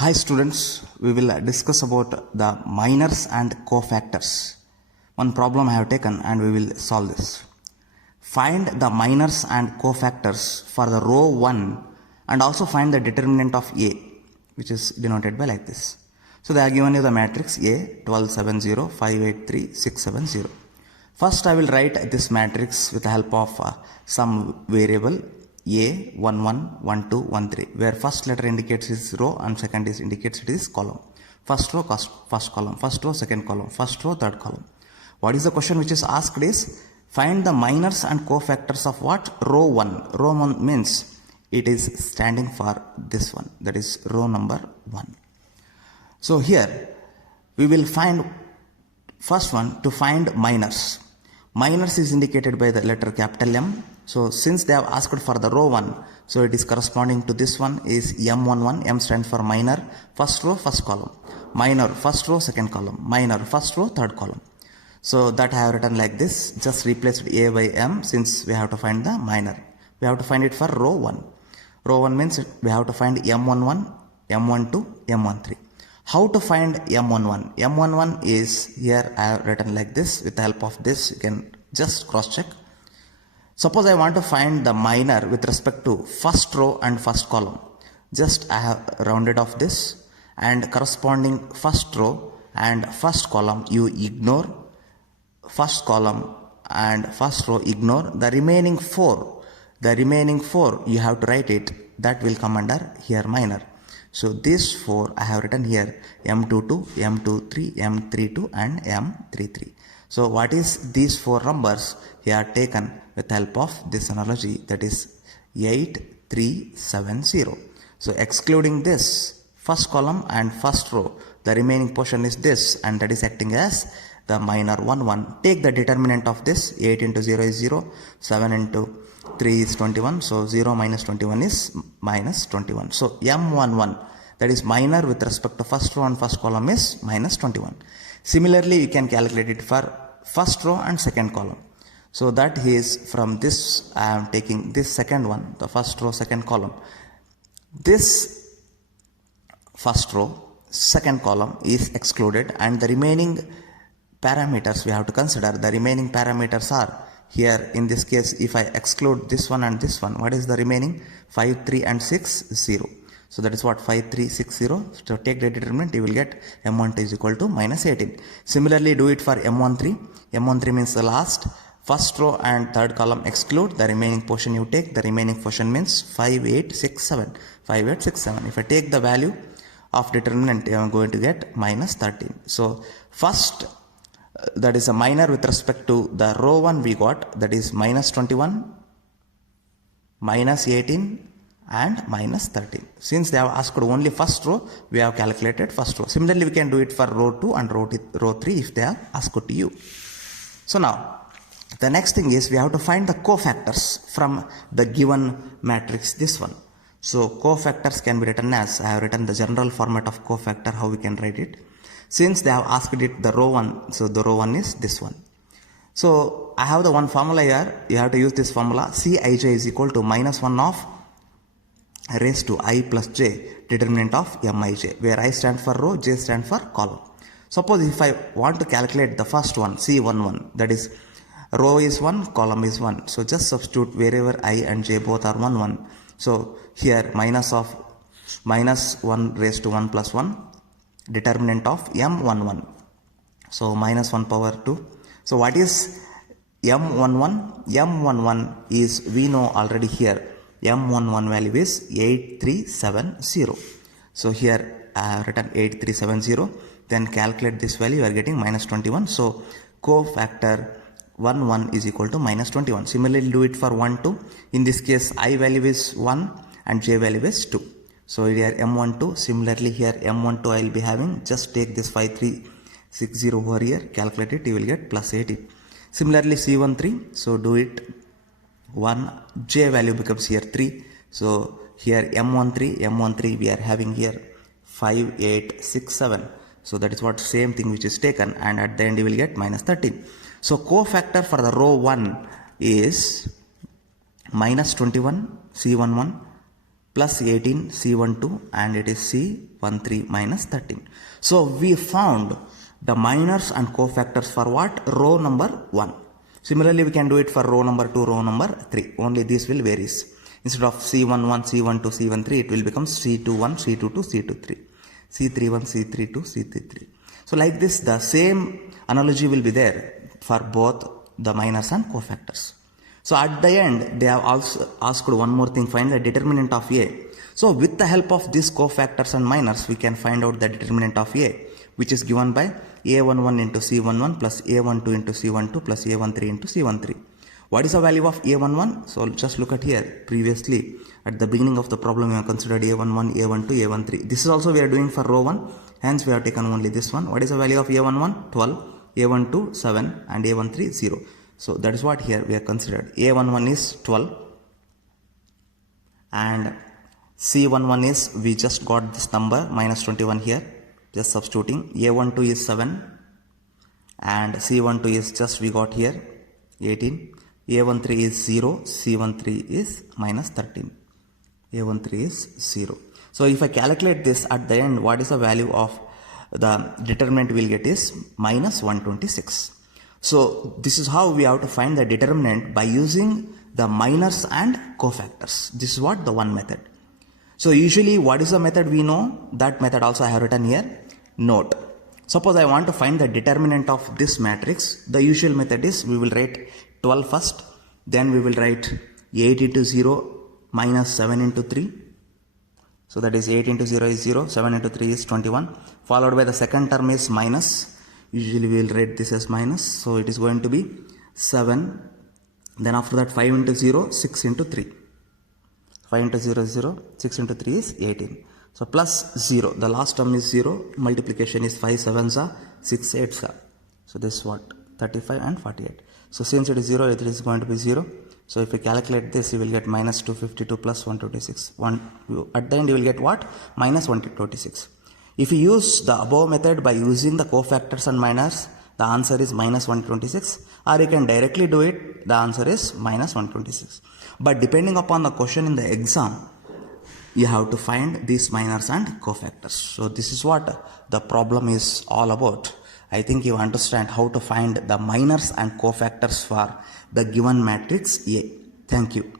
Hi students, we will discuss about the minors and cofactors. One problem I have taken and we will solve this. Find the minors and cofactors for the row 1 and also find the determinant of A, which is denoted by like this. So they are given you the matrix A 12 7 0 5 8 3 6 7 0. First I will write this matrix with the help of some variable A 1 1 1 2 1 3, where first letter indicates is row and second is indicates it is column. First row, first column, first row, second column, first row, third column. What is the question which is asked is find the minors and cofactors of what? Row 1. Row 1 means it is standing for this one, that is row number 1. So here we will find first one to find minors. Minors is indicated by the letter capital M. So since they have asked for the row 1, so it is corresponding to this one is M11. M stands for minor, first row, first column. Minor, first row, second column. Minor, first row, third column. So that I have written like this, just replaced A by M since we have to find the minor. We have to find it for row 1. Row 1 means we have to find M11, M12, M13. How to find M11? M11 is here I have written like this. With the help of this you can just cross check. Suppose I want to find the minor with respect to first row and first column. Just I have rounded off this and corresponding first row and first column you ignore. First column and first row ignore. The remaining four you have to write it. That will come under here minor. So these 4 I have written here M22, M23, M32 and M33. So what is these 4 numbers here taken with help of this analogy, that is 8370. So excluding this first column and first row, the remaining portion is this, and that is acting as the minor 1. Take the determinant of this. 8 into 0 is 0, 7 into 3 is 21, so 0 minus 21 is minus 21. So M11, that is minor with respect to first row and first column, is minus 21. Similarly, you can calculate it for first row and second column. So that is from this, I am taking this second one, the first row, second column. This first row, second column is excluded, and the remaining parameters we have to consider. The remaining parameters are here in this case, if I exclude this one and this one, what is the remaining? 5, 3 and 6, 0. So that is what 5, 3, 6, 0. So take the determinant, you will get M12 is equal to minus 18. Similarly, do it for M13. M13 means the last. First row and third column exclude. The remaining portion you take. The remaining portion means 5, 8, 6, 7. 5, 8, 6, 7. If I take the value of determinant, I am going to get minus 13. So first, that is a minor with respect to the row 1 we got, that is minus 21, minus 18 and minus 13. Since they have asked only first row, we have calculated first row. Similarly, we can do it for row 2 and row 3 if they have asked to you. So now, the next thing is we have to find the cofactors from the given matrix, this one. So cofactors can be written as, I have written the general format of cofactor, how we can write it. Since they have asked it the row 1, so the row 1 is this one. So I have the one formula here, you have to use this formula. Cij is equal to minus 1 of raised to I plus j, determinant of mij, where I stand for row, j stand for column. Suppose if I want to calculate the first one, C11, that is row is 1, column is 1. So just substitute wherever I and j both are 1, 1. So here minus 1 raised to 1 plus 1, determinant of M11. So minus 1 power 2. So what is M11? M11 is, we know already here, M11 value is 8370. So here I have written 8370. Then calculate this value, you are getting minus 21. So cofactor 1 is equal to minus 21. Similarly, do it for 1, 2. In this case, I value is 1 and j value is 2. So here M12, similarly here M12 I will be having, just take this 5360 over here, calculate it, you will get plus 18. Similarly C13, so do it 1, j value becomes here 3. So here M13 we are having here 5, 8, 6, 7. So that is what same thing which is taken, and at the end you will get minus 13. So cofactor for the row 1 is minus 21, C11, plus 18 C12 and it is C13 minus 13. So we found the minors and cofactors for what? Row number 1. Similarly, we can do it for row number 2, row number 3. Only this will varies. Instead of C11, C12, C13, it will become C21, C22, C23, C31, C32, C33. So like this, the same analogy will be there for both the minors and cofactors. So at the end, they have also asked one more thing, find the determinant of A. So with the help of these cofactors and minors, we can find out the determinant of A, which is given by A11 into C11 plus A12 into C12 plus A13 into C13. What is the value of A11? So just look at here. Previously, at the beginning of the problem, we have considered A11, A12, A13. This is also we are doing for row 1. Hence, we have taken only this one. What is the value of A11? 12, A12, 7 and A13, 0. So that is what here we have considered. A11 is 12 and C11 is, we just got this number minus 21 here. Just substituting. A12 is 7 and C12 is just we got here 18. A13 is 0, C13 is minus 13. A13 is 0. So if I calculate this at the end, what is the value of the determinant we'll get is minus 126. So this is how we have to find the determinant by using the minors and cofactors. This is what the one method. So usually what is the method we know? That method also I have written here. Note. Suppose I want to find the determinant of this matrix. The usual method is we will write 12 first. Then we will write 8 into 0 minus 7 into 3. So that is 8 into 0 is 0. 7 into 3 is 21. Followed by the second term is minus. Usually we will write this as minus. So it is going to be 7. Then after that 5 into 0, 6 into 3. 5 into 0 is 0. 6 into 3 is 18. So plus 0. The last term is 0. Multiplication is 5 7s are 6 8s are. So this is what? 35 and 48. So since it is 0, it is going to be 0. So if you calculate this, you will get minus 252 plus 126. At the end, you will get what? Minus 126. If you use the above method by using the cofactors and minors, the answer is minus 126. Or you can directly do it, the answer is minus 126. But depending upon the question in the exam, you have to find these minors and cofactors. So this is what the problem is all about. I think you understand how to find the minors and cofactors for the given matrix A. Thank you.